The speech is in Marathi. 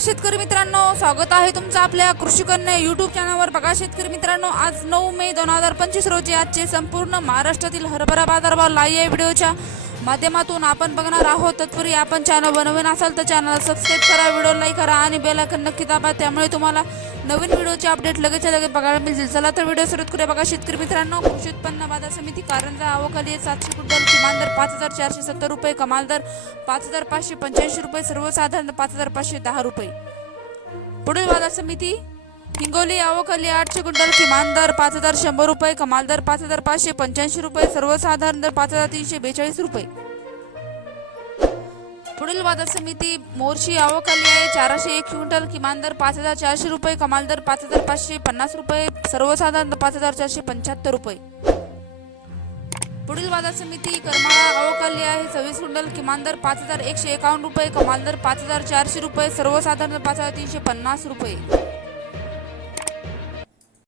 शेतकरी मित्रांनो स्वागत आहे तुमचं आपल्या कृषी कन्या युट्यूब चॅनलवर बघा शेतकरी मित्रांनो आज नऊ मे दोन हजार पंचवीस रोजी आजचे संपूर्ण महाराष्ट्रातील हरभरा बाजारभाव लाईव्ह या व्हिडिओच्या माध्यमातून. आपण बघणार आहोत तत्पूर्वी आपण चॅनल बनवून असाल तर चॅनल सबस्क्राईब करा व्हिडिओ लाईक करा आणि बेल आयकन नक्की दाबा. त्यामुळे तुम्हाला नवीन व्हिडिओचे अपडेट लगेच लगेच बघायला मिळतील. चला तर व्हिडिओ सुरू करूया. बघा शेतकरी मित्रांनो कृषी उत्पन्न बाजार समिती कारंजा आवकाली सातशे क्विंटल किमान दर पाच हजार चारशे सत्तर रुपये कमाल दर पाच हजार पाचशे पंच्याऐंशी रुपये सर्वसाधारण पाच हजार पाचशे दहा रुपये. पुढील बाजार समिती हिंगोली आवकली आठशे क्विंटल किमान दर पाच हजार शंभर रुपये कमाल दर पाच हजार पाचशे पंच्याऐंशी रुपये सर्वसाधारण दर पाच हजार तीनशे बेचाळीस रुपये. पुढील बाजार समिती मोर्शी आवकाली आहे. चारशे एक क्विंटल किमान दर पाच हजार चारशे रुपये कमाल दर पाच हजार पाचशे पन्नास रुपये सर्वसाधारण पाच हजार चारशे पंच्याहत्तर रुपये. पुढील वादा समिती करमाळा अवकाली आहे. सव्वीस क्विंटल किमान दर पाच हजार एकशे एकावन्न रुपये कमाल दर पाच हजार चारशे रुपये सर्वसाधारण पाच हजार तीनशे पन्नास रुपये.